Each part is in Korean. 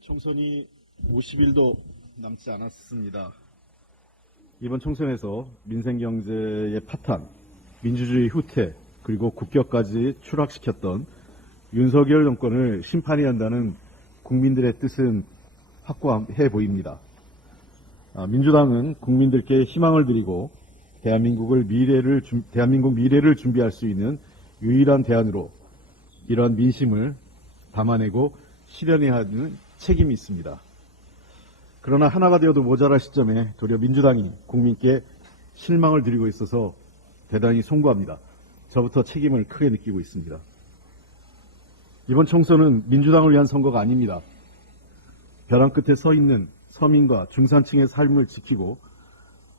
총선이 50일도 남지 않았습니다. 이번 총선에서 민생경제의 파탄, 민주주의 후퇴, 그리고 국격까지 추락시켰던 윤석열 정권을 심판해야 한다는 국민들의 뜻은 확고해 보입니다. 민주당은 국민들께 희망을 드리고 대한민국 미래를 준비할 수 있는 유일한 대안으로 이러한 민심을 담아내고 실현해야 하는 책임이 있습니다. 그러나 하나가 되어도 모자랄 시점에 도리어 민주당이 국민께 실망을 드리고 있어서 대단히 송구합니다. 저부터 책임을 크게 느끼고 있습니다. 이번 총선은 민주당을 위한 선거가 아닙니다. 벼랑 끝에 서 있는 서민과 중산층의 삶을 지키고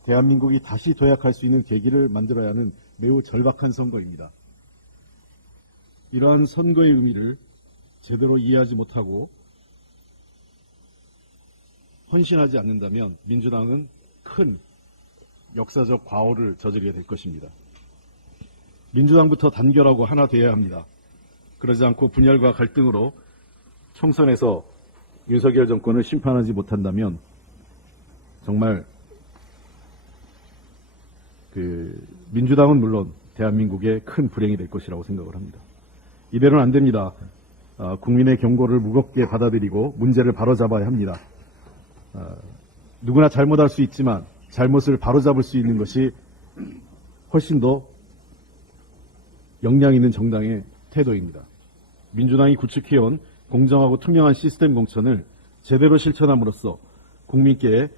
대한민국이 다시 도약할 수 있는 계기를 만들어야 하는 매우 절박한 선거입니다. 이러한 선거의 의미를 제대로 이해하지 못하고 헌신하지 않는다면 민주당은 큰 역사적 과오를 저지르게 될 것입니다. 민주당부터 단결하고 하나 되어야 합니다. 그러지 않고 분열과 갈등으로 총선에서 윤석열 정권을 심판하지 못한다면 정말 민주당은 물론 대한민국의 큰 불행이 될 것이라고 생각을 합니다. 이대로는 안 됩니다. 국민의 경고를 무겁게 받아들이고 문제를 바로잡아야 합니다. 누구나 잘못할 수 있지만 잘못을 바로잡을 수 있는 것이 훨씬 더 역량 있는 정당의 태도입니다. 민주당이 구축해온 공정하고 투명한 시스템 공천을 제대로 실천함으로써 국민께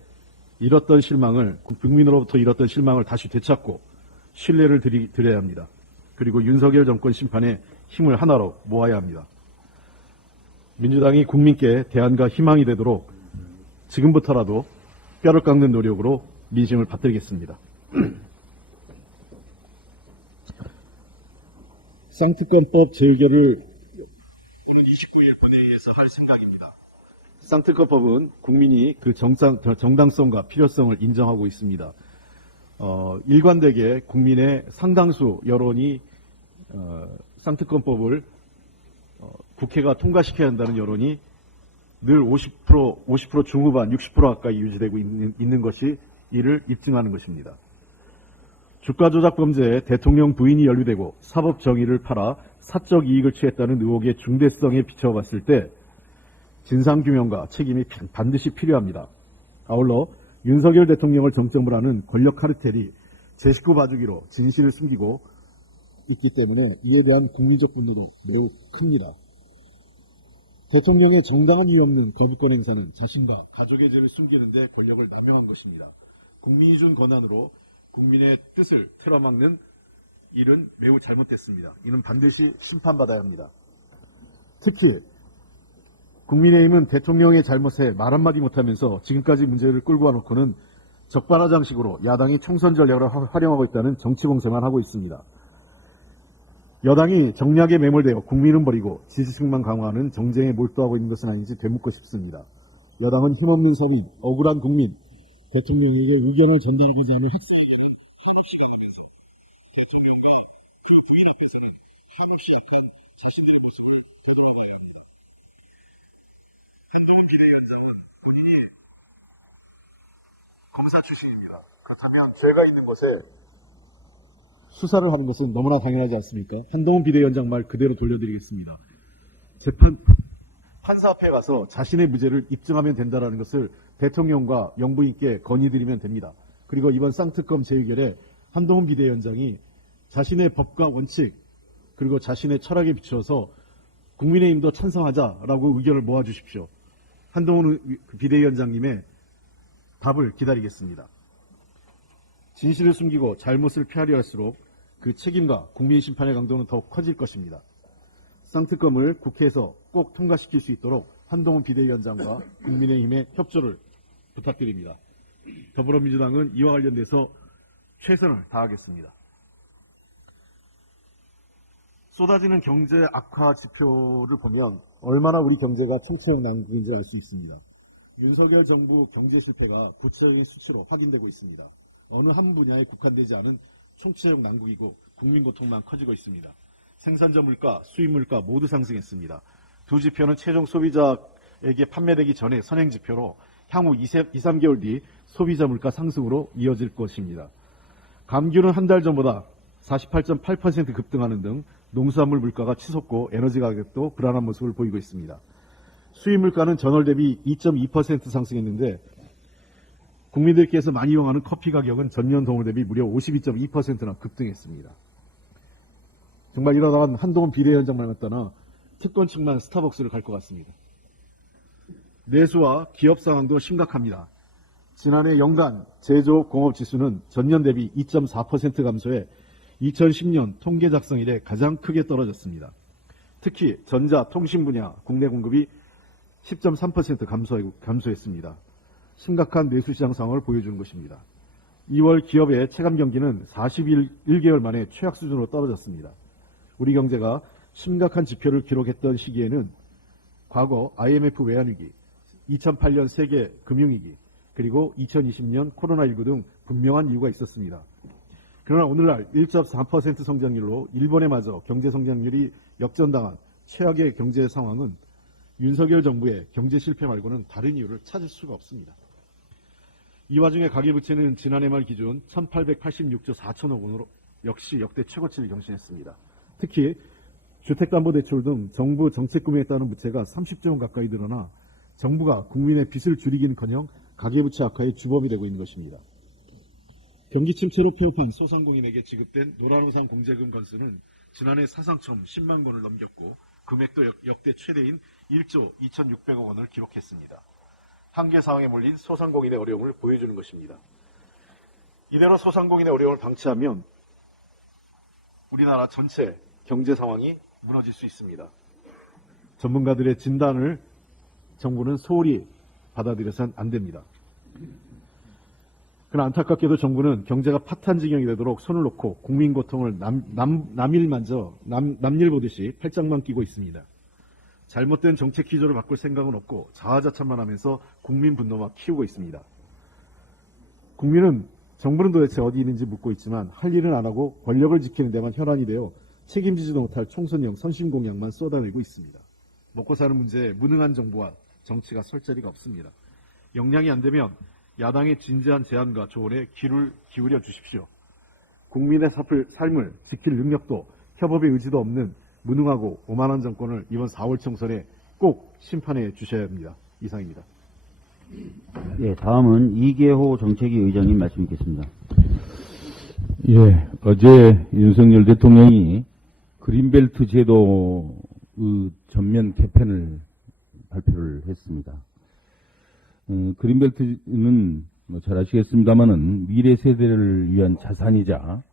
국민으로부터 잃었던 실망을 다시 되찾고 신뢰를 드려야 합니다. 그리고 윤석열 정권 심판에 힘을 하나로 모아야 합니다. 민주당이 국민께 대안과 희망이 되도록 지금부터라도 뼈를 깎는 노력으로 민심을 받들겠습니다. 쌍특검법 재의결을 오는 29일 본회의에서 할 생각입니다. 쌍특검법은 국민이 그 정당성과 필요성을 인정하고 있습니다. 일관되게 국민의 상당수 여론이 쌍특검법을 국회가 통과시켜야 한다는 여론이 늘 50% 중후반, 60% 가까이 유지되고 있는 것이 이를 입증하는 것입니다. 주가조작 범죄에 대통령 부인이 연루되고 사법정의를 팔아 사적 이익을 취했다는 의혹의 중대성에 비춰봤을 때 진상규명과 책임이 반드시 필요합니다. 아울러 윤석열 대통령을 정점으로 하는 권력 카르텔이 제 식구 봐주기로 진실을 숨기고 있기 때문에 이에 대한 국민적 분노도 매우 큽니다. 대통령의 정당한 이유 없는 거부권 행사는 자신과 가족의 죄를 숨기는 데 권력을 남용한 것입니다. 국민이 준 권한으로 국민의 뜻을 틀어막는 일은 매우 잘못됐습니다. 이는 반드시 심판받아야 합니다. 특히 국민의힘은 대통령의 잘못에 말 한마디 못하면서 지금까지 문제를 끌고 와놓고는 적반하장식으로 야당이 총선 전략을 활용하고 있다는 정치 공세만 하고 있습니다. 여당이 정략에 매몰되어 국민은 버리고 지지층만 강화하는 정쟁에 몰두하고 있는 것은 아닌지 되묻고 싶습니다. 여당은 힘없는 서민, 억울한 국민, 대통령에게 의견을 전달하고자 하는 핵심을 시간하면서 대통령의 부인 앞에서는 한없이 약한 자신들의 모습을 거듭나야 합니다. 한동훈 비대위원장은 본인이 검사 출신입니다. 그렇다면 죄가 있는 곳에 수사를 하는 것은 너무나 당연하지 않습니까? 한동훈 비대위원장 말 그대로 돌려드리겠습니다. 판사 앞에 가서 자신의 무죄를 입증하면 된다는 것을 대통령과 영부인께 건의드리면 됩니다. 그리고 이번 쌍특검 재의결에 한동훈 비대위원장이 자신의 법과 원칙 그리고 자신의 철학에 비추어서 국민의힘도 찬성하자라고 의견을 모아주십시오. 한동훈 비대위원장님의 답을 기다리겠습니다. 진실을 숨기고 잘못을 피하려 할수록 그 책임과 국민 심판의 강도는 더욱 커질 것입니다. 쌍특검을 국회에서 꼭 통과시킬 수 있도록 한동훈 비대위원장과 국민의힘의 협조를 부탁드립니다. 더불어민주당은 이와 관련돼서 최선을 다하겠습니다. 쏟아지는 경제 악화 지표를 보면 얼마나 우리 경제가 총체적 난국인지 알 수 있습니다. 윤석열 정부 경제 실패가 구체적인 수치로 확인되고 있습니다. 어느 한 분야에 국한되지 않은 총체적 난국이고 국민 고통만 커지고 있습니다. 생산자 물가, 수입 물가 모두 상승했습니다. 두 지표는 최종 소비자 소비자에게 판매되기 전에 선행지표로 향후 2, 3개월 뒤 소비자 물가 상승으로 이어질 것입니다. 감귤은 한 달 전보다 48.8% 급등하는 등 농수산물 물가가 치솟고 에너지 가격도 불안한 모습을 보이고 있습니다. 수입 물가는 전월 대비 2.2% 상승했는데 국민들께서 많이 이용하는 커피 가격은 전년 동월 대비 무려 52.2%나 급등했습니다. 정말 이러다간 한동훈 비례위원장만 갔다나 특권층만 스타벅스를 갈 것 같습니다. 내수와 기업 상황도 심각합니다. 지난해 연간 제조업 공업 지수는 전년 대비 2.4% 감소해 2010년 통계 작성 이래 가장 크게 떨어졌습니다. 특히 전자, 통신 분야 국내 공급이 10.3% 감소했습니다. 심각한 내수시장 상황을 보여주는 것입니다. 2월 기업의 체감 경기는 41개월 만에 최악 수준으로 떨어졌습니다. 우리 경제가 심각한 지표를 기록했던 시기에는 과거 IMF 외환위기, 2008년 세계 금융위기, 그리고 2020년 코로나19 등 분명한 이유가 있었습니다. 그러나 오늘날 1.4% 성장률로 일본에 마저 경제 성장률이 역전당한 최악의 경제 상황은 윤석열 정부의 경제 실패 말고는 다른 이유를 찾을 수가 없습니다. 이 와중에 가계부채는 지난해 말 기준 1,886조 4천억 원으로 역시 역대 최고치를 경신했습니다. 특히 주택담보대출 등 정부 정책 금융에 따른 부채가 30조 원 가까이 늘어나 정부가 국민의 빚을 줄이기는커녕 가계부채 악화의 주범이 되고 있는 것입니다. 경기 침체로 폐업한 소상공인에게 지급된 노란우산 공제금 건수는 지난해 사상 처음 10만 건을 넘겼고 금액도 역대 최대인 1조 2,600억 원을 기록했습니다. 한계 상황에 몰린 소상공인의 어려움을 보여주는 것입니다. 이대로 소상공인의 어려움을 방치하면 우리나라 전체 경제 상황이 무너질 수 있습니다. 전문가들의 진단을 정부는 소홀히 받아들여서는 안 됩니다. 그러나 안타깝게도 정부는 경제가 파탄 지경이 되도록 손을 놓고 국민 고통을 남일 보듯이 팔짱만 끼고 있습니다. 잘못된 정책 기조를 바꿀 생각은 없고 자화자찬만 하면서 국민 분노만 키우고 있습니다. 국민은 정부는 도대체 어디 있는지 묻고 있지만 할 일은 안 하고 권력을 지키는 데만 혈안이 되어 책임지지도 못할 총선용 선심 공약만 쏟아내고 있습니다. 먹고 사는 문제에 무능한 정부와 정치가 설 자리가 없습니다. 역량이 안 되면 야당의 진지한 제안과 조언에 귀를 기울여 주십시오. 국민의 삶을 지킬 능력도 협업의 의지도 없는 무능하고 오만한 정권을 이번 4월 총선에 꼭 심판해 주셔야 합니다. 이상입니다. 예, 다음은 이계호 정책위 의장님 말씀 있겠습니다. 예, 어제 윤석열 대통령이 그린벨트 제도의 전면 개편을 발표를 했습니다. 그린벨트는 잘 아시겠습니다만은 미래 세대를 위한 자산이자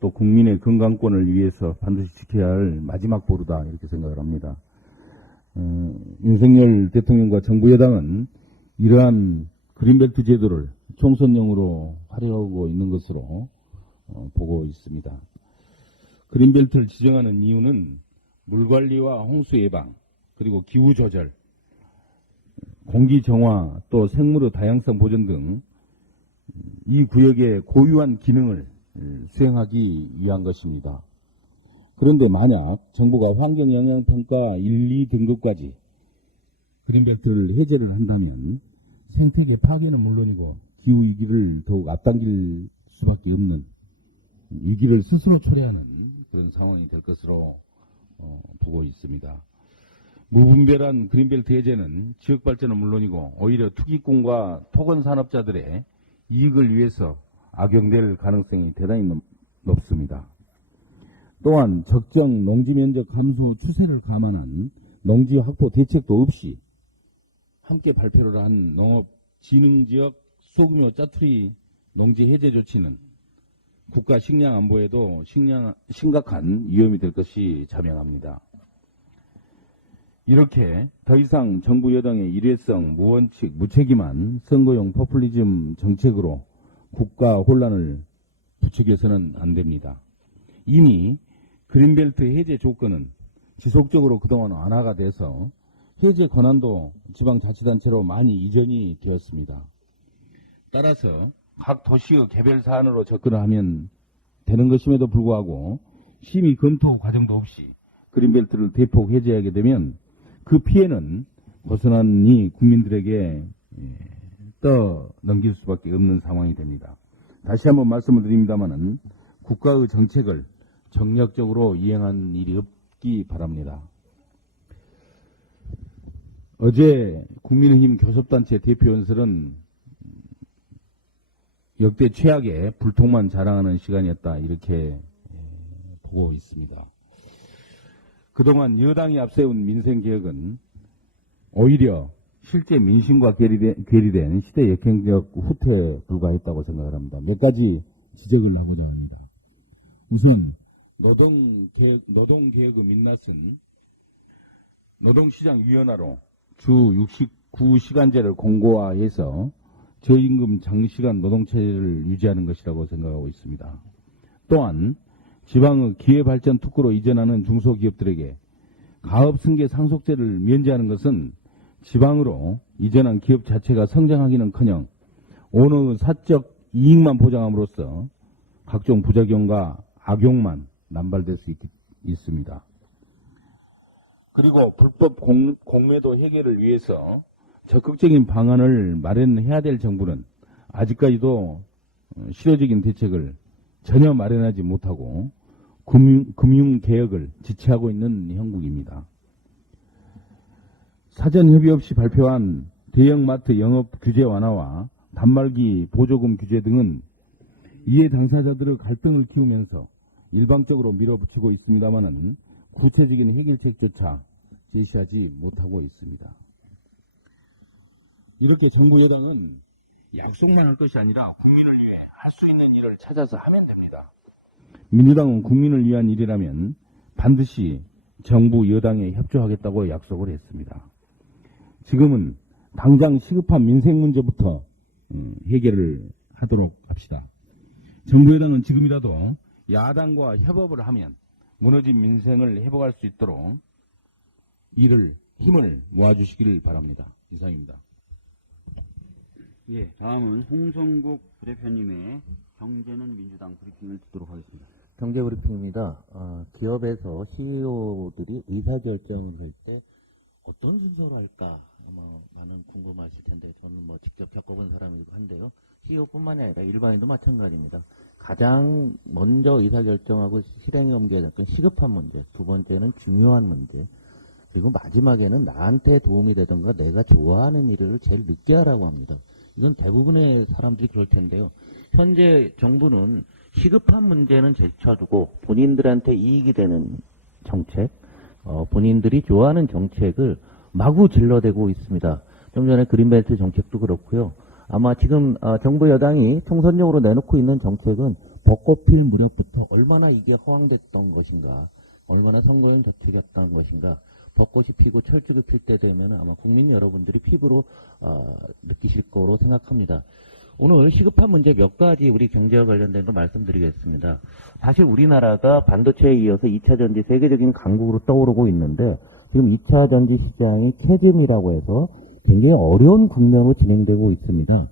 또 국민의 건강권을 위해서 반드시 지켜야 할 마지막 보루다 이렇게 생각을 합니다. 윤석열 대통령과 정부 여당은 이러한 그린벨트 제도를 총선용으로 활용하고 있는 것으로 보고 있습니다. 그린벨트를 지정하는 이유는 물관리와 홍수 예방, 그리고 기후 조절, 공기 정화, 또 생물의 다양성 보존 등 이 구역의 고유한 기능을 수행하기 위한 것입니다. 그런데 만약 정부가 환경영향평가 1, 2등급까지 그린벨트를 해제를 한다면 생태계 파괴는 물론이고 기후위기를 더욱 앞당길 수밖에 없는 위기를 스스로 초래하는 그런 상황이 될 것으로 보고 있습니다. 무분별한 그린벨트 해제는 지역발전은 물론이고 오히려 투기꾼과 토건산업자들의 이익을 위해서 악용될 가능성이 대단히 높습니다. 또한 적정 농지면적 감소 추세를 감안한 농지 확보 대책도 없이 함께 발표를 한 농업진흥지역 소규모 짜투리 농지 해제 조치는 국가 식량 안보에도 심각한 위험이 될 것이 자명합니다. 이렇게 더 이상 정부 여당의 일회성, 무원칙, 무책임한 선거용 포퓰리즘 정책으로 국가 혼란을 부추겨서는 안 됩니다. 이미 그린벨트 해제 조건은 지속적으로 그동안 완화가 돼서 해제 권한도 지방자치단체로 많이 이전이 되었습니다. 따라서 각 도시의 개별 사안으로 접근을 하면 되는 것임에도 불구하고 심의 검토 과정도 없이 그린벨트를 대폭 해제하게 되면 그 피해는 고스란히 국민들에게 떠넘길 수밖에 없는 상황이 됩니다. 다시 한번 말씀을 드립니다마는 국가의 정책을 정략적으로 이행한 일이 없기 바랍니다. 어제 국민의힘 교섭단체 대표연설은 역대 최악의 불통만 자랑하는 시간이었다, 이렇게 보고 있습니다. 그동안 여당이 앞세운 민생개혁은 오히려 실제 민심과 괴리된 시대 역행적 후퇴에 불과했다고 생각을 합니다. 몇 가지 지적을 하고자 합니다. 우선 노동개혁의 민낯은 노동시장 유연화로 주 69시간제를 공고화해서 저임금 장시간 노동체제를 유지하는 것이라고 생각하고 있습니다. 또한 지방의 기회발전 특구로 이전하는 중소기업들에게 가업승계 상속제를 면제하는 것은 지방으로 이전한 기업 자체가 성장하기는커녕 오너의 사적 이익만 보장함으로써 각종 부작용과 악용만 남발될 수 있습니다. 그리고 불법 공매도 해결을 위해서 적극적인 방안을 마련해야 될 정부는 아직까지도 실효적인 대책을 전혀 마련하지 못하고 금융개혁을 지체하고 있는 형국입니다. 사전 협의 없이 발표한 대형마트 영업 규제 완화와 단말기 보조금 규제 등은 이해 당사자들의 갈등을 키우면서 일방적으로 밀어붙이고 있습니다마는 구체적인 해결책조차 제시하지 못하고 있습니다. 이렇게 정부 여당은 약속만 할 것이 아니라 국민을 위해 할 수 있는 일을 찾아서 하면 됩니다. 민주당은 국민을 위한 일이라면 반드시 정부 여당에 협조하겠다고 약속을 했습니다. 지금은 당장 시급한 민생 문제부터 해결을 하도록 합시다. 정부 여당은 지금이라도 야당과 협업을 하면 무너진 민생을 회복할 수 있도록 힘을 모아주시기를 바랍니다. 이상입니다. 예, 다음은 홍성국 부대표님의 경제는 민주당 브리핑을 듣도록 하겠습니다. 경제브리핑입니다. 기업에서 CEO들이 의사결정을 할 때 어떤 순서로 할까 아마 많은 궁금하실 텐데 저는 뭐 직접 겪어본 사람이기도 한데요. CEO뿐만이 아니라 일반인도 마찬가지입니다. 가장 먼저 의사결정하고 실행에 옮겨야 될 시급한 문제, 두 번째는 중요한 문제, 그리고 마지막에는 나한테 도움이 되던가 내가 좋아하는 일을 제일 늦게 하라고 합니다. 이건 대부분의 사람들이 그럴 텐데요. 현재 정부는 시급한 문제는 제쳐두고 본인들한테 이익이 되는 정책, 본인들이 좋아하는 정책을 마구 질러대고 있습니다. 좀 전에 그린벨트 정책도 그렇고요. 아마 지금 정부 여당이 총선용으로 내놓고 있는 정책은 벚꽃 필 무렵부터 얼마나 이게 허황됐던 것인가, 얼마나 선거용 저축이었던 것인가, 벚꽃이 피고 철쭉이 필 때 되면 아마 국민 여러분들이 피부로 느끼실 거로 생각합니다. 오늘 시급한 문제 몇 가지 우리 경제와 관련된 거 말씀드리겠습니다. 사실 우리나라가 반도체에 이어서 2차 전지 세계적인 강국으로 떠오르고 있는데 지금 2차 전지 시장이 캐즘이라고 해서 굉장히 어려운 국면으로 진행되고 있습니다.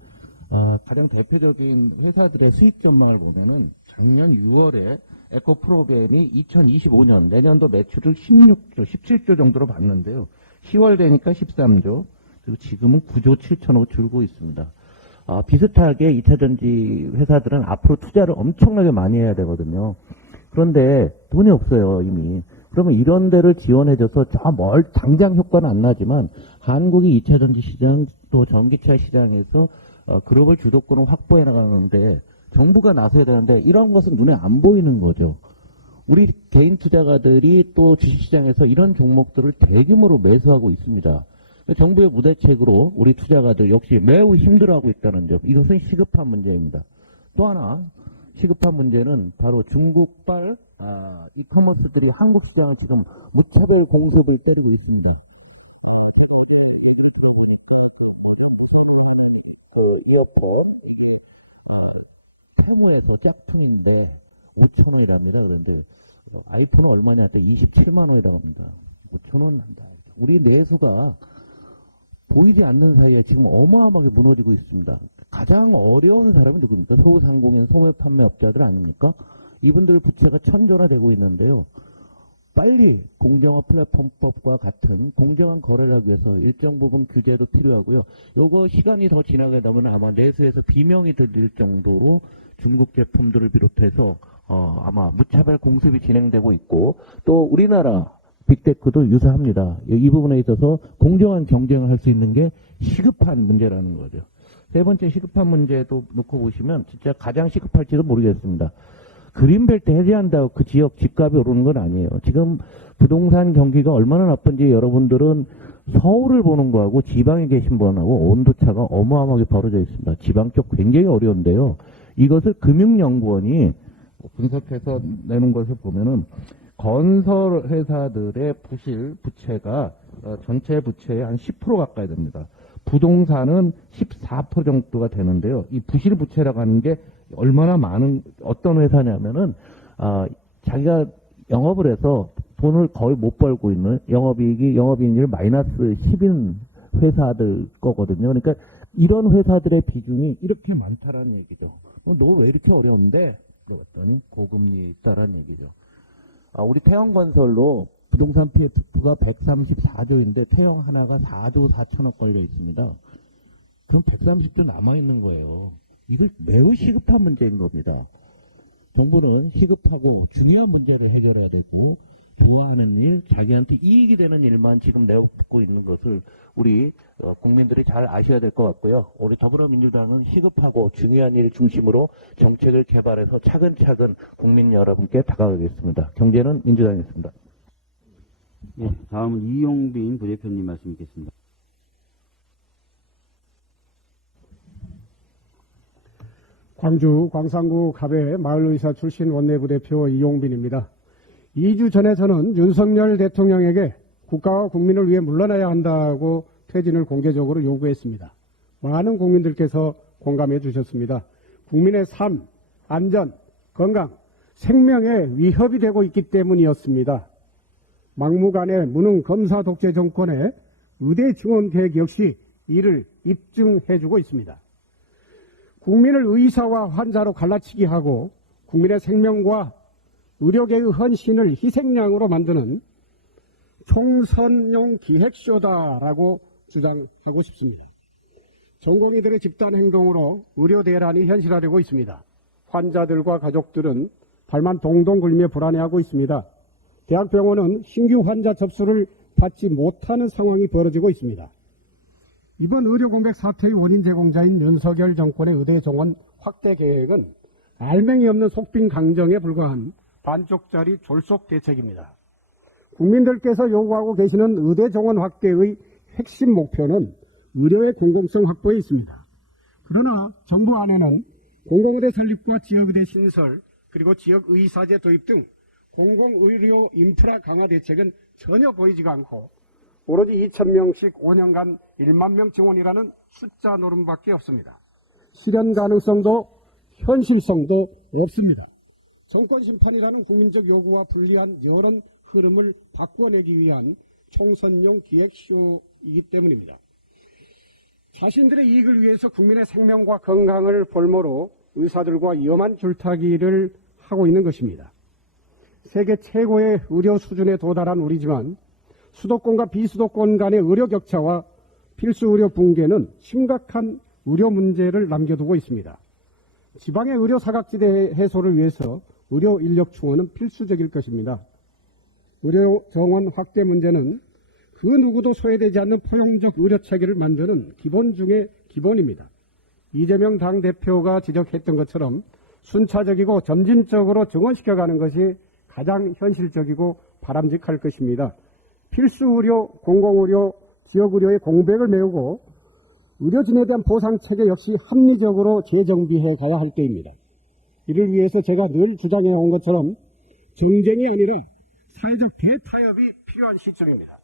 가장 대표적인 회사들의 수익 전망을 보면은 작년 6월에 에코프로벤이 2025년 내년도 매출을 16조, 17조 정도로 봤는데요. 10월 되니까 13조, 그리고 지금은 9조 7천억 줄고 있습니다. 비슷하게 2차 전지 회사들은 앞으로 투자를 엄청나게 많이 해야 되거든요. 그런데 돈이 없어요, 이미. 그러면 이런 데를 지원해줘서 당장 효과는 안 나지만 한국이 2차 전지 시장 또 전기차 시장에서 글로벌 주도권을 확보해 나가는데 정부가 나서야 되는데 이런 것은 눈에 안 보이는 거죠. 우리 개인 투자가들이 또 주식시장에서 이런 종목들을 대규모로 매수하고 있습니다. 정부의 무대책으로 우리 투자가들 역시 매우 힘들어하고 있다는 점, 이것은 시급한 문제입니다. 또 하나 시급한 문제는 바로 중국발 이커머스들이 한국 시장을 지금 무차별 공습을 때리고 있습니다. 이어폰 테무에서 짝퉁인데 5,000원이랍니다. 그런데 아이폰은 얼마냐 했더니 27만 원이라고 합니다. 5,000원 한다. 우리 내수가 보이지 않는 사이에 지금 어마어마하게 무너지고 있습니다. 가장 어려운 사람이 누구입니까? 소상공인, 소매 판매업자들 아닙니까? 이분들 부채가 천조나 되고 있는데요. 빨리 공정화 플랫폼법과 같은 공정한 거래를 하기 위해서 일정 부분 규제도 필요하고요. 요거 시간이 더 지나게 되면 아마 내수에서 비명이 들릴 정도로 중국 제품들을 비롯해서 아마 무차별 공습이 진행되고 있고, 또 우리나라 빅테크도 유사합니다. 이 부분에 있어서 공정한 경쟁을 할 수 있는 게 시급한 문제라는 거죠. 세 번째 시급한 문제도 놓고 보시면 진짜 가장 시급할지도 모르겠습니다. 그린벨트 해제한다고 그 지역 집값이 오르는 건 아니에요. 지금 부동산 경기가 얼마나 나쁜지 여러분들은 서울을 보는 거하고 지방에 계신 분하고 온도차가 어마어마하게 벌어져 있습니다. 지방 쪽 굉장히 어려운데요. 이것을 금융연구원이 분석해서 내는 것을 보면은 건설 회사들의 부채가 전체 부채의 한 10% 가까이 됩니다. 부동산은 14% 정도가 되는데요. 이 부실 부채라고 하는 게 얼마나 많은 어떤 회사냐면은 자기가 영업을 해서 돈을 거의 못 벌고 있는 영업이익률 마이너스 10인 회사들 거거든요. 그러니까 이런 회사들의 비중이 이렇게 많다라는 얘기죠. 너 왜 이렇게 어려운데? 그랬더니 고금리에 있다라는 얘기죠. 우리 태형건설로 부동산 PF가 134조인데 태형 하나가 4조 4천억 걸려 있습니다. 그럼 130조 남아있는 거예요. 이걸 매우 시급한 문제인 겁니다. 정부는 시급하고 중요한 문제를 해결해야 되고, 좋아하는 일, 자기한테 이익이 되는 일만 지금 내어붙고 있는 것을 우리 국민들이 잘 아셔야 될 것 같고요. 우리 더불어민주당은 시급하고 중요한 일 중심으로 정책을 개발해서 차근차근 국민 여러분께 다가가겠습니다. 경제는 민주당이었습니다. 예, 다음은 이용빈 부대표님 말씀 있겠습니다. 광주 광산구 갑의 마을의사 출신 원내부대표 이용빈입니다. 2주 전에 저는 윤석열 대통령에게 국가와 국민을 위해 물러나야 한다고 퇴진을 공개적으로 요구했습니다. 많은 국민들께서 공감해 주셨습니다. 국민의 삶, 안전, 건강, 생명에 위협이 되고 있기 때문이었습니다. 막무가내 무능 검사 독재 정권의 의대 증원 계획 역시 이를 입증해주고 있습니다. 국민을 의사와 환자로 갈라치기 하고 국민의 생명과 의료계의 헌신을 희생양으로 만드는 총선용 기획쇼다라고 주장하고 싶습니다. 전공의들의 집단 행동으로 의료 대란이 현실화되고 있습니다. 환자들과 가족들은 발만 동동 굴며 불안해하고 있습니다. 대학병원은 신규 환자 접수를 받지 못하는 상황이 벌어지고 있습니다. 이번 의료공백 사태의 원인 제공자인 윤석열 정권의 의대 정원 확대 계획은 알맹이 없는 속빈 강정에 불과한 반쪽짜리 졸속 대책입니다. 국민들께서 요구하고 계시는 의대 정원 확대의 핵심 목표는 의료의 공공성 확보에 있습니다. 그러나 정부 안에는 공공의대 설립과 지역의대 신설, 그리고 지역의사제 도입 등 공공의료 인프라 강화 대책은 전혀 보이지가 않고 오로지 2,000명씩 5년간 1만 명 증원이라는 숫자 노름밖에 없습니다. 실현 가능성도 현실성도 없습니다. 정권 심판이라는 국민적 요구와 불리한 여론 흐름을 바꿔내기 위한 총선용 기획쇼이기 때문입니다. 자신들의 이익을 위해서 국민의 생명과 건강을 볼모로 의사들과 위험한 줄타기를 하고 있는 것입니다. 세계 최고의 의료 수준에 도달한 우리지만 수도권과 비수도권 간의 의료 격차와 필수 의료 붕괴는 심각한 의료 문제를 남겨두고 있습니다. 지방의 의료 사각지대 해소를 위해서 의료 인력 충원은 필수적일 것입니다. 의료 정원 확대 문제는 그 누구도 소외되지 않는 포용적 의료 체계를 만드는 기본 중의 기본입니다. 이재명 당대표가 지적했던 것처럼 순차적이고 점진적으로 정원시켜가는 것이 가장 현실적이고 바람직할 것입니다. 필수 의료, 공공의료, 지역의료의 공백을 메우고 의료진에 대한 보상체계 역시 합리적으로 재정비해 가야 할 때입니다. 이를 위해서 제가 늘 주장해온 것처럼 정쟁이 아니라 사회적 대타협이 필요한 시점입니다.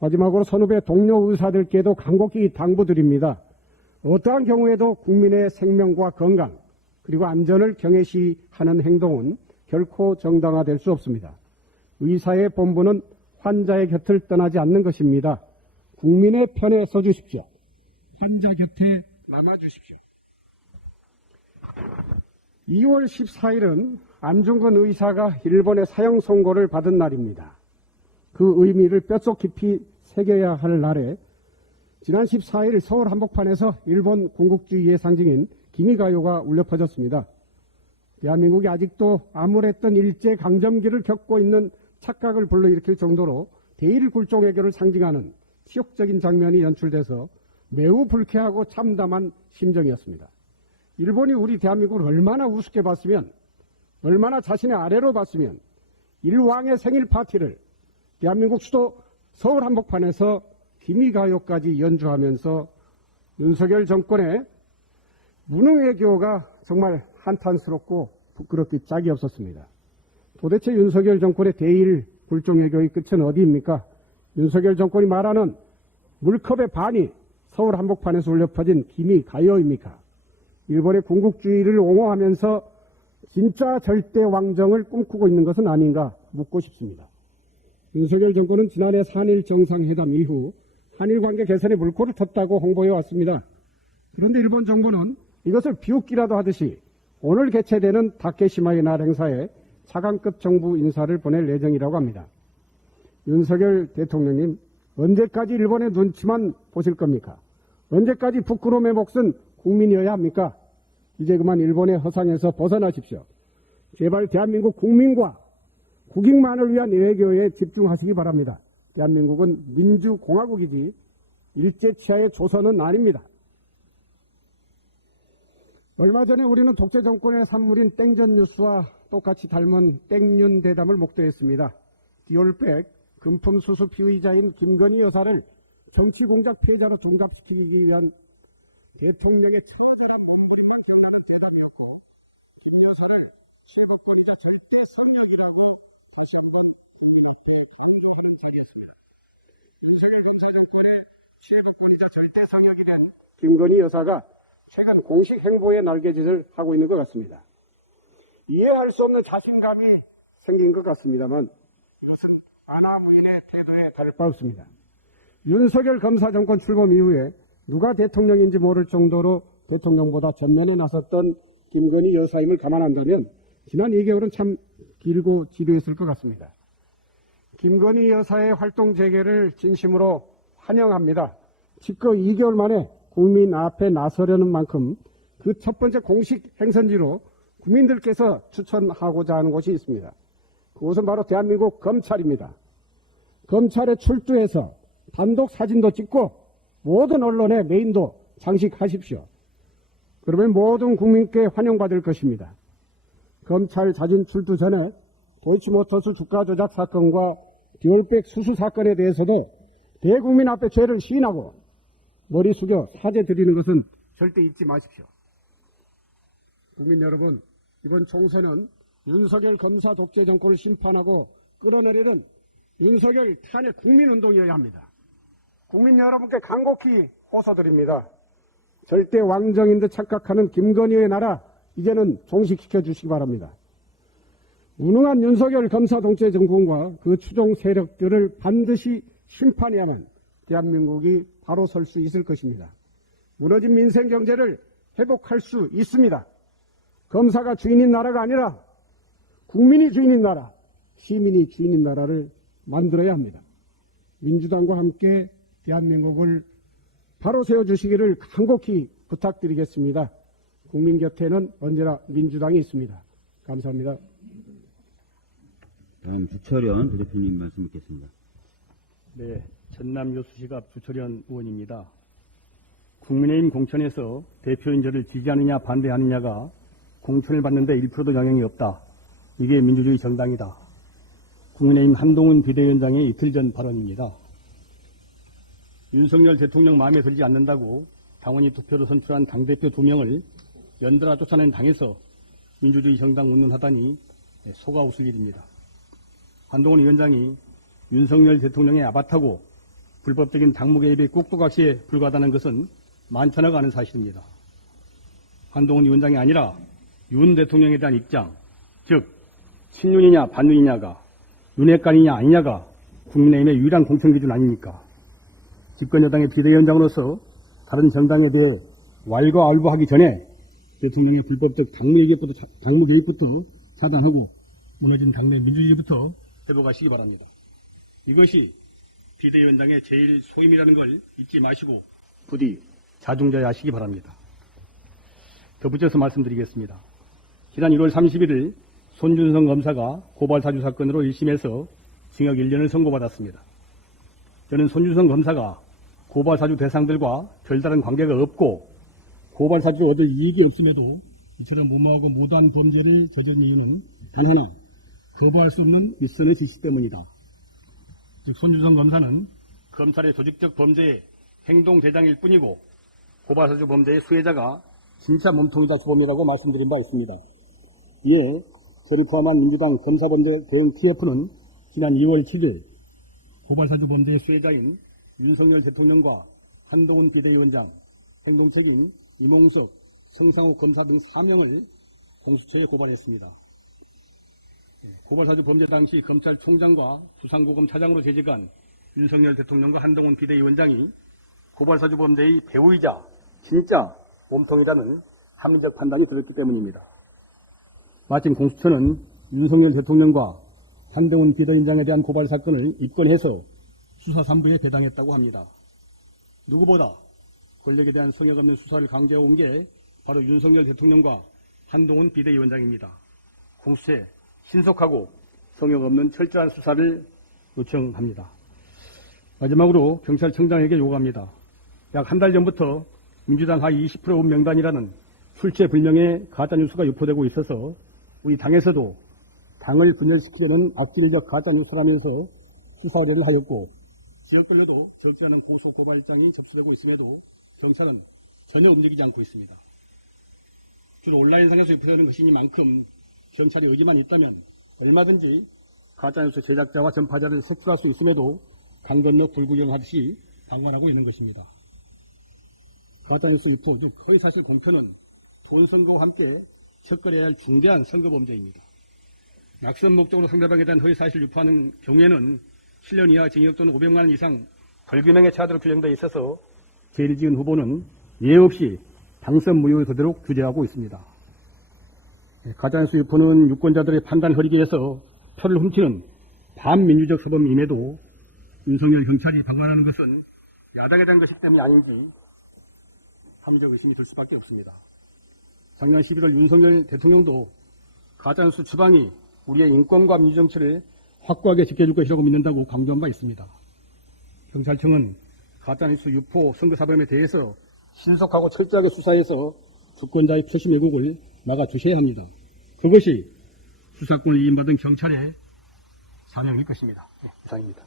마지막으로 선후배 동료 의사들께도 간곡히 당부드립니다. 어떠한 경우에도 국민의 생명과 건강 그리고 안전을 경외시하는 행동은 결코 정당화될 수 없습니다. 의사의 본분은 환자의 곁을 떠나지 않는 것입니다. 국민의 편에 서주십시오. 환자 곁에 남아주십시오. 2월 14일은 안중근 의사가 일본의 사형 선고를 받은 날입니다. 그 의미를 뼛속 깊이 새겨야 할 날에 지난 14일 서울 한복판에서 일본 군국주의의 상징인 기미가요가 울려 퍼졌습니다. 대한민국이 아직도 암울했던 일제강점기를 겪고 있는 착각을 불러일으킬 정도로 대일굴종외교를 상징하는 치욕적인 장면이 연출돼서 매우 불쾌하고 참담한 심정이었습니다. 일본이 우리 대한민국을 얼마나 우습게 봤으면, 얼마나 자신의 아래로 봤으면 일왕의 생일 파티를 대한민국 수도 서울 한복판에서 기미가요까지 연주하면서 윤석열 정권의 무능외교가 정말 한탄스럽고 부끄럽기 짝이 없었습니다. 도대체 윤석열 정권의 대일 굴종외교의 끝은 어디입니까? 윤석열 정권이 말하는 물컵의 반이 서울 한복판에서 울려 퍼진 기미가요입니까? 일본의 군국주의를 옹호하면서 진짜 절대 왕정을 꿈꾸고 있는 것은 아닌가 묻고 싶습니다. 윤석열 정권은 지난해 한일 정상회담 이후 한일 관계 개선에 물꼬를 텄다고 홍보해 왔습니다. 그런데 일본 정부는 이것을 비웃기라도 하듯이 오늘 개최되는 다케시마의 날 행사에 차관급 정부 인사를 보낼 예정이라고 합니다. 윤석열 대통령님, 언제까지 일본의 눈치만 보실 겁니까? 언제까지 부끄러움의 몫은 국민이어야 합니까? 이제 그만 일본의 허상에서 벗어나십시오. 제발 대한민국 국민과 국익만을 위한 외교에 집중하시기 바랍니다. 대한민국은 민주공화국이지 일제치하의 조선은 아닙니다. 얼마 전에 우리는 독재 정권의 산물인 땡전 뉴스와 똑같이 닮은 땡윤 대담을 목도했습니다. 디올백 금품 수수 피의자인 김건희 여사를 정치 공작 피해자로 둔갑시키기 위한 대통령의 처절한 눈물이만 기억나는 대담이었고, 김 여사를 최고권이자 절대 선명이라고 소신했습니다. 윤석열 민주정권의 최고권이자 절대 성역이 된 김건희 여사가 최근 공식 행보의 날개짓을 하고 있는 것 같습니다. 이해할 수 없는 자신감이 생긴 것 같습니다만 이것은 아나무인의 태도에 다를 바 없습니다. 윤석열 검사 정권 출범 이후에 누가 대통령인지 모를 정도로 대통령보다 전면에 나섰던 김건희 여사임을 감안한다면 지난 2개월은 참 길고 지루했을 것 같습니다. 김건희 여사의 활동 재개를 진심으로 환영합니다. 집거 2개월 만에 국민 앞에 나서려는 만큼 그 첫 번째 공식 행선지로 국민들께서 추천하고자 하는 곳이 있습니다. 그곳은 바로 대한민국 검찰입니다. 검찰에 출두해서 단독 사진도 찍고 모든 언론의 메인도 장식하십시오. 그러면 모든 국민께 환영받을 것입니다. 검찰 자진 출두 전에 도이치모터스 주가 조작 사건과 디올백 수수 사건에 대해서도 대국민 앞에 죄를 시인하고 머리 숙여 사죄 드리는 것은 절대 잊지 마십시오. 국민 여러분, 이번 총선은 윤석열 검사 독재 정권을 심판하고 끌어내리는 윤석열 탄핵 국민운동이어야 합니다. 국민 여러분께 간곡히 호소드립니다. 절대 왕정인 듯 착각하는 김건희의 나라 이제는 종식시켜 주시기 바랍니다. 무능한 윤석열 검사 독재 정권과 그 추종 세력들을 반드시 심판해야만 대한민국이 바로 설 수 있을 것입니다. 무너진 민생 경제를 회복할 수 있습니다. 검사가 주인인 나라가 아니라 국민이 주인인 나라, 시민이 주인인 나라를 만들어야 합니다. 민주당과 함께 대한민국을 바로 세워주시기를 간곡히 부탁드리겠습니다. 국민 곁에는 언제나 민주당이 있습니다. 감사합니다. 다음 주철현 부대표님 말씀 듣겠습니다. 네, 전남 여수시갑 주철현 의원입니다. 국민의힘 공천에서 대표인재를 지지하느냐 반대하느냐가 공천을 받는데 1%도 영향이 없다. 이게 민주주의 정당이다. 국민의힘 한동훈 비대위원장의 이틀 전 발언입니다. 윤석열 대통령 마음에 들지 않는다고 당원이 투표로 선출한 당대표 2명을 연달아 쫓아낸 당에서 민주주의 정당 운운하다니 속아 웃을 일입니다. 한동훈 위원장이 윤석열 대통령의 아바타고 불법적인 당무 개입에 꼭두각시에 불과하다는 것은 만천하가 아는 사실입니다. 한동훈 위원장이 아니라 윤 대통령에 대한 입장, 즉 친윤이냐 반윤이냐가 윤핵관이냐 아니냐가 국민의힘의 유일한 공천 기준 아닙니까? 집권 여당의 비대위원장으로서 다른 정당에 대해 왈가왈부하기 전에 대통령의 불법적 당무 개입부터 차단하고 무너진 당내 민주주의부터 회복하시기 바랍니다. 이것이 비대위원장의 제일 소임이라는 걸 잊지 마시고 부디 자중자애하시기 바랍니다. 덧붙여서 말씀드리겠습니다. 지난 1월 31일 손준성 검사가 고발 사주 사건으로 1심에서 징역 1년을 선고받았습니다. 저는 손준성 검사가 고발 사주 대상들과 별다른 관계가 없고 고발 사주로 얻을 이익이 없음에도 이처럼 무모하고 무도한 범죄를 저지른 이유는 단 하나, 거부할 수 없는 윗선의 지시 때문이다. 즉 손준성 검사는 검찰의 조직적 범죄의 행동 대장일 뿐이고 고발 사주 범죄의 수혜자가 진짜 몸통이다 주범이라고 말씀드린 바 있습니다. 이에 저를 포함한 민주당 검사범죄 대응 TF는 지난 2월 7일 고발사주 범죄의 수혜자인 윤석열 대통령과 한동훈 비대위원장, 행동책임 이몽석, 성상욱 검사 등 4명을 공수처에 고발했습니다. 고발사주 범죄 당시 검찰총장과 부산고검 차장으로 재직한 윤석열 대통령과 한동훈 비대위원장이 고발사주 범죄의 배우이자 진짜 몸통이라는 합리적 판단이 들었기 때문입니다. 마침 공수처는 윤석열 대통령과 한동훈 비대위원장에 대한 고발 사건을 입건해서 수사 3부에 배당했다고 합니다. 누구보다 권력에 대한 성역 없는 수사를 강제해온 게 바로 윤석열 대통령과 한동훈 비대위원장입니다. 공수처에 신속하고 성역 없는 철저한 수사를 요청합니다. 마지막으로 경찰청장에게 요구합니다. 약 한 달 전부터 민주당 하위 20% 명단이라는 출처불명의 가짜뉴스가 유포되고 있어서 우리 당에서도 당을 분열시키려는 악질적 가짜뉴스라면서 수사 의뢰를 하였고 지역별로도 적지 않은 고소 고발장이 접수되고 있음에도 경찰은 전혀 움직이지 않고 있습니다. 주로 온라인상에서 유포되는 것이니만큼 경찰이 의지만 있다면 얼마든지 가짜뉴스 제작자와 전파자를 색출할 수 있음에도 강 건너 불구경하듯이 방관하고 있는 것입니다. 가짜뉴스 유포, 즉 허위사실 공표는 돈선거와 함께 처벌해야 할 중대한 선거범죄입니다. 낙선 목적으로 상대방에 대한 허위사실 유포하는 경우에는 7년 이하 징역 또는 500만 원 이상 벌금형에 처하도록 규정되어 있어서 죄를 지은 후보는 예외 없이 당선 무효에 되도록 규제하고 있습니다. 가짜뉴스 유포는 유권자들의 판단 흐리기 위해서 표를 훔치는 반민주적 서범임에도 윤석열 경찰이 방관하는 것은 야당에 대한 것이기 때문이 아닌지 합리적 의심이 들 수밖에 없습니다. 작년 11월 윤석열 대통령도 가짜뉴스 추방이 우리의 인권과 민주정치를 확고하게 지켜줄 것이라고 믿는다고 강조한 바 있습니다. 경찰청은 가짜뉴스 유포 선거사범에 대해서 신속하고 철저하게 수사해서 주권자의 표심 왜곡을 막아주셔야 합니다. 그것이 수사권을 위임받은 경찰의 사명일 것입니다. 이상입니다.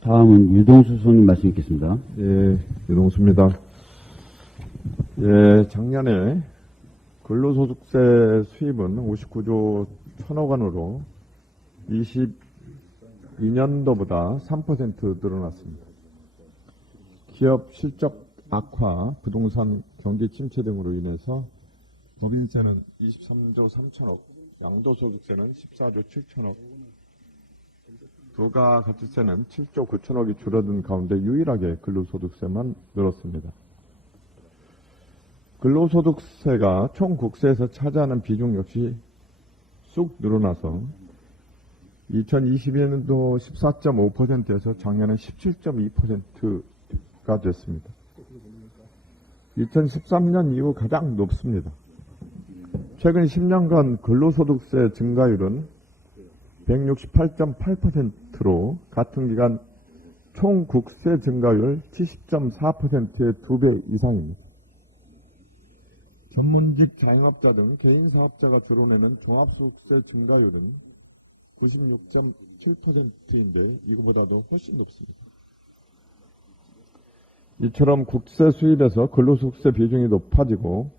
다음은 유동수 소장님 말씀 있겠습니다. 예, 유동수입니다. 예, 작년에 근로소득세 수입은 59조 1천억 원으로 22년도보다 3% 늘어났습니다. 기업 실적 악화, 부동산 경기 침체 등으로 인해서 법인세는 23조 3천억, 양도소득세는 14조 7천억, 부가가치세는 7조 9천억이 줄어든 가운데 유일하게 근로소득세만 늘었습니다. 근로소득세가 총 국세에서 차지하는 비중 역시 쑥 늘어나서 2022년도 14.5%에서 작년에 17.2%가 됐습니다. 2013년 이후 가장 높습니다. 최근 10년간 근로소득세 증가율은 168.8%로 같은 기간 총 국세 증가율 70.4%의 2배 이상입니다. 전문직 자영업자 등 개인사업자가 드러내는 종합소득세 증가율은 96.7%인데 이거보다도 훨씬 높습니다. 이처럼 국세 수입에서 근로소득세 비중이 높아지고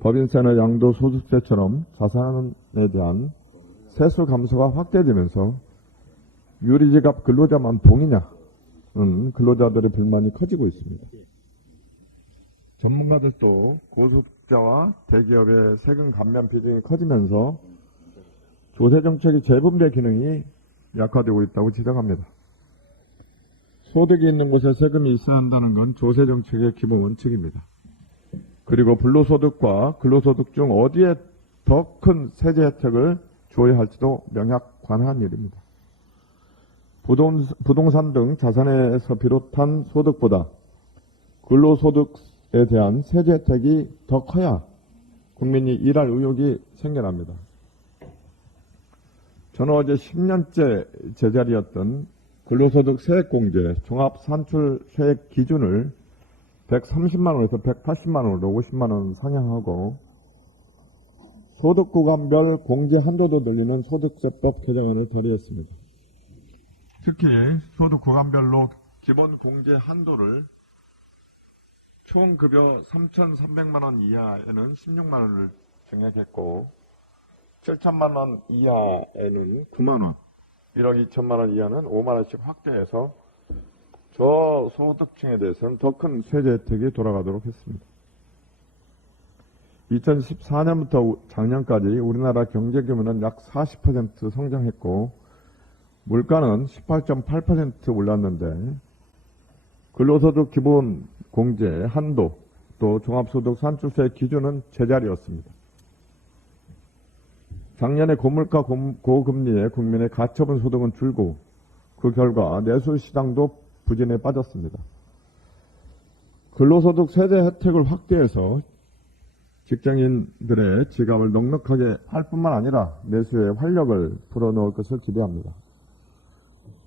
법인세나 양도소득세처럼 자산에 대한 세수 감소가 확대되면서 유리지갑 근로자만 봉이냐는 근로자들의 불만이 커지고 있습니다. 전문가들도 고소득자와 대기업의 세금 감면 비중이 커지면서 조세정책의 재분배 기능이 약화되고 있다고 지적합니다. 소득이 있는 곳에 세금이 있어야 한다는 건 조세정책의 기본 원칙입니다. 그리고 불로소득과 근로소득 중 어디에 더 큰 세제 혜택을 주어야 할지도 명확관한 일입니다. 부동산 등 자산에서 비롯한 소득보다 근로소득에 대한 세제 혜택이 더 커야 국민이 일할 의욕이 생겨납니다. 저는 어제 10년째 제자리였던 근로소득 세액공제 종합산출세액 기준을 130만 원에서 180만 원으로 50만 원 상향하고 소득구간별 공제 한도도 늘리는 소득세법 개정안을 발의했습니다. 특히 소득구간별로 기본 공제 한도를 총 급여 3,300만 원 이하에는 16만 원을 정액했고 7천만 원 이하에는 9만 원, 1억 2천만 원 이하는 5만 원씩 확대해서 저소득층에 대해서는 더 큰 세제 혜택이 돌아가도록 했습니다. 2014년부터 작년까지 우리나라 경제 규모는 약 40% 성장했고 물가는 18.8% 올랐는데 근로소득 기본 공제 한도 또 종합소득 산출세 기준은 제자리였습니다. 작년에 고물가 고금리에 국민의 가처분 소득은 줄고 그 결과 내수시장도 부진에 빠졌습니다. 근로소득 세제 혜택을 확대해서 직장인들의 지갑을 넉넉하게 할 뿐만 아니라 내수에 활력을 불어넣을 것을 기대합니다.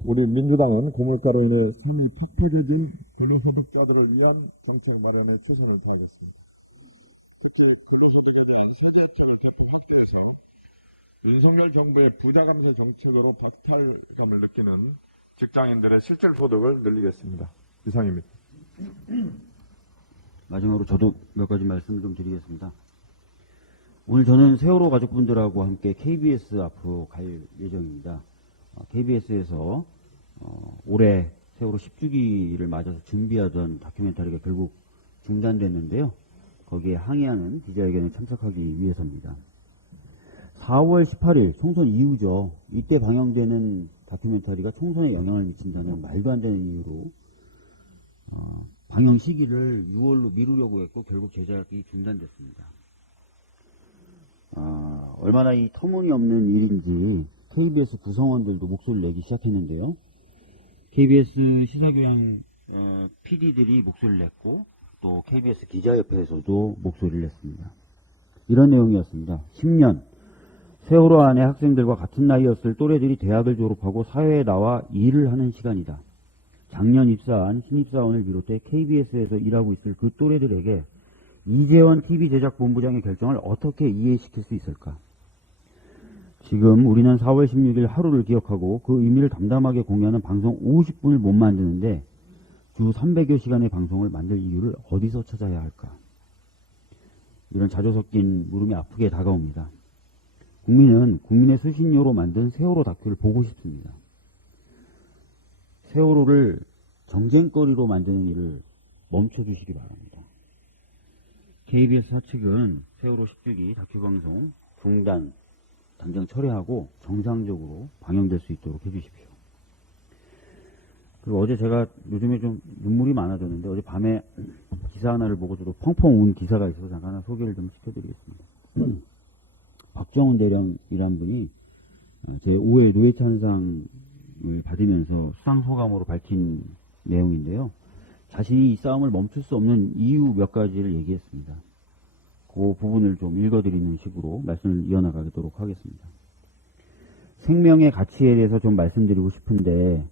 우리 민주당은 고물가로 인해 삶이 팍팍해진 근로소득자들을 위한 정책 마련에 최선을 다하겠습니다. 특히 근로소득에 대한 세제 혜택을 대폭 확대해서 윤석열 정부의 부자 감세 정책으로 박탈감을 느끼는 직장인들의 실질 소득을 늘리겠습니다. 이상입니다. 마지막으로 저도 몇 가지 말씀 좀 드리겠습니다. 오늘 저는 세월호 가족분들하고 함께 KBS 앞으로 갈 예정입니다. KBS에서 올해 세월호 10주기를 맞아서 준비하던 다큐멘터리가 결국 중단됐는데요. 거기에 항의하는 기자회견에 참석하기 위해서입니다. 4월 18일 총선 이후죠. 이때 방영되는 다큐멘터리가 총선에 영향을 미친다는 말도 안 되는 이유로 방영 시기를 6월로 미루려고 했고 결국 제작이 중단됐습니다. 얼마나 이 터무니없는 일인지 KBS 구성원들도 목소리를 내기 시작했는데요. KBS 시사교양 PD들이 목소리를 냈고 또 KBS 기자협회에서도 목소리를 냈습니다. 이런 내용이었습니다. 10년 세월호 안에 학생들과 같은 나이였을 또래들이 대학을 졸업하고 사회에 나와 일을 하는 시간이다. 작년 입사한 신입사원을 비롯해 KBS에서 일하고 있을 그 또래들에게 이재원 TV제작본부장의 결정을 어떻게 이해시킬 수 있을까? 지금 우리는 4월 16일 하루를 기억하고 그 의미를 담담하게 공유하는 방송 50분을 못 만드는데 주 300여 시간의 방송을 만들 이유를 어디서 찾아야 할까? 이런 자조 섞인 물음이 아프게 다가옵니다. 국민은 국민의 수신료로 만든 세월호 다큐를 보고 싶습니다. 세월호를 정쟁거리로 만드는 일을 멈춰주시기 바랍니다. KBS 사측은 세월호 10주기 다큐 방송 중단, 당장 철회하고 정상적으로 방영될 수 있도록 해주십시오. 그리고 어제 제가 요즘에 좀 눈물이 많아졌는데 어제 밤에 기사 하나를 보고 저도 펑펑 운 기사가 있어서 잠깐 하나 소개를 좀 시켜드리겠습니다. 박정훈 대령이란 분이 제5회 노회찬상을 받으면서 수상소감으로 밝힌 내용인데요. 자신이 이 싸움을 멈출 수 없는 이유 몇 가지를 얘기했습니다. 그 부분을 좀 읽어드리는 식으로 말씀을 이어나가도록 하겠습니다. 생명의 가치에 대해서 좀 말씀드리고 싶은데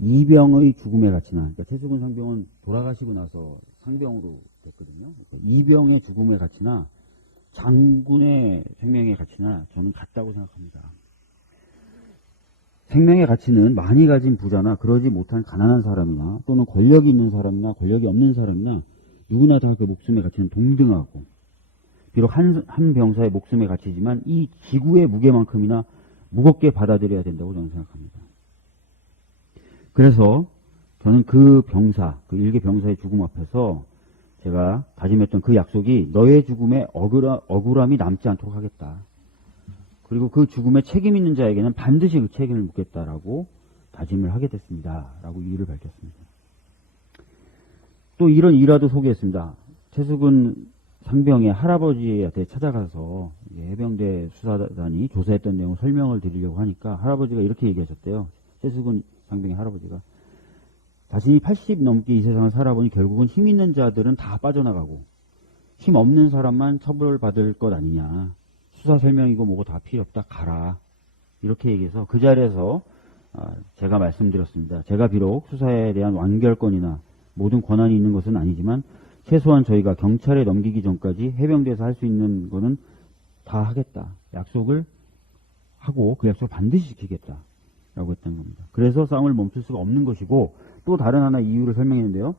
이병의 죽음의 가치나, 그러니까 최수근 상병은 돌아가시고 나서 상병으로 됐거든요. 그러니까 이병의 죽음의 가치나 장군의 생명의 가치나 저는 같다고 생각합니다. 생명의 가치는 많이 가진 부자나 그러지 못한 가난한 사람이나 또는 권력이 있는 사람이나 권력이 없는 사람이나 누구나 다 그 목숨의 가치는 동등하고 비록 한 병사의 목숨의 가치지만 이 지구의 무게만큼이나 무겁게 받아들여야 된다고 저는 생각합니다. 그래서 저는 그 병사, 그 일개 병사의 죽음 앞에서 제가 다짐했던 그 약속이 너의 죽음에 억울함이 남지 않도록 하겠다. 그리고 그 죽음에 책임 있는 자에게는 반드시 그 책임을 묻겠다라고 다짐을 하게 됐습니다. 라고 이유를 밝혔습니다. 또 이런 일화도 소개했습니다. 최수근 상병의 할아버지한테 찾아가서 이제 해병대 수사단이 조사했던 내용을 설명을 드리려고 하니까 할아버지가 이렇게 얘기하셨대요. 최수근 상병의 할아버지가. 자신이 80 넘게 이 세상을 살아보니 결국은 힘 있는 자들은 다 빠져나가고 힘 없는 사람만 처벌받을 것 아니냐. 수사 설명이고 뭐고 다 필요 없다. 가라. 이렇게 얘기해서 그 자리에서 제가 말씀드렸습니다. 제가 비록 수사에 대한 완결권이나 모든 권한이 있는 것은 아니지만 최소한 저희가 경찰에 넘기기 전까지 해병대에서 할 수 있는 거는 다 하겠다. 약속을 하고 그 약속을 반드시 지키겠다. 라고 했던 겁니다. 그래서 싸움을 멈출 수가 없는 것이고 또 다른 하나 이유를 설명했는데요.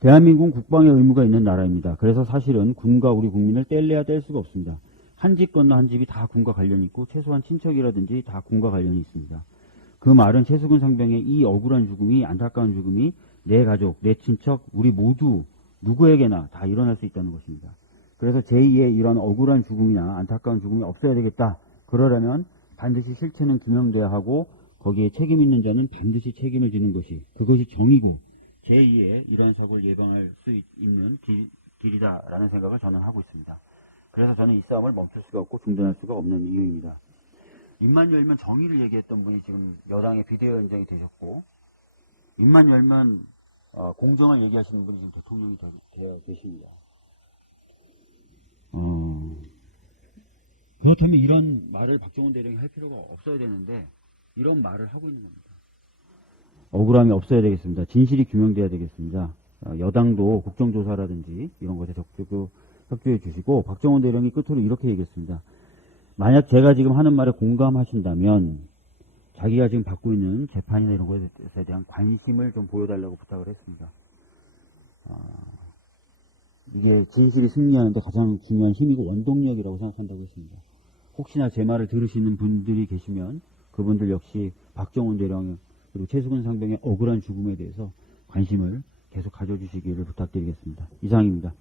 대한민국은 국방의 의무가 있는 나라입니다. 그래서 사실은 군과 우리 국민을 뗄래야 뗄 수가 없습니다. 한 집 건너 한 집이 다 군과 관련이 있고 최소한 친척이라든지 다 군과 관련이 있습니다. 그 말은 최수근 상병의 이 억울한 죽음이 안타까운 죽음이 내 가족, 내 친척, 우리 모두 누구에게나 다 일어날 수 있다는 것입니다. 그래서 제2의 이런 억울한 죽음이나 안타까운 죽음이 없어야 되겠다. 그러려면 반드시 실체는 규명돼야 하고 거기에 책임 있는 자는 반드시 책임을 지는 것이 그것이 정의고 제2의 이런 사고를 예방할 수 있는 길이다라는 생각을 저는 하고 있습니다. 그래서 저는 이 싸움을 멈출 수가 없고 중단할 수가 없는 이유입니다. 입만 열면 정의를 얘기했던 분이 지금 여당의 비대위원장이 되셨고 입만 열면 공정을 얘기하시는 분이 지금 대통령이 되어 계십니다. 그렇다면 이런 말을 박정훈 대령이 할 필요가 없어야 되는데 이런 말을 하고 있는 겁니다. 억울함이 없어야 되겠습니다. 진실이 규명돼야 되겠습니다. 여당도 국정조사라든지 이런 것에 협조해 주시고 박정훈 대령이 끝으로 이렇게 얘기했습니다. 만약 제가 지금 하는 말에 공감하신다면 자기가 지금 받고 있는 재판이나 이런 것에 대한 관심을 좀 보여달라고 부탁을 했습니다. 이게 진실이 승리하는데 가장 중요한 힘이고 원동력이라고 생각한다고 했습니다. 혹시나 제 말을 들으시는 분들이 계시면 그분들 역시 박정훈 대령 그리고 최수근 상병의 억울한 죽음에 대해서 관심을 계속 가져주시기를 부탁드리겠습니다. 이상입니다.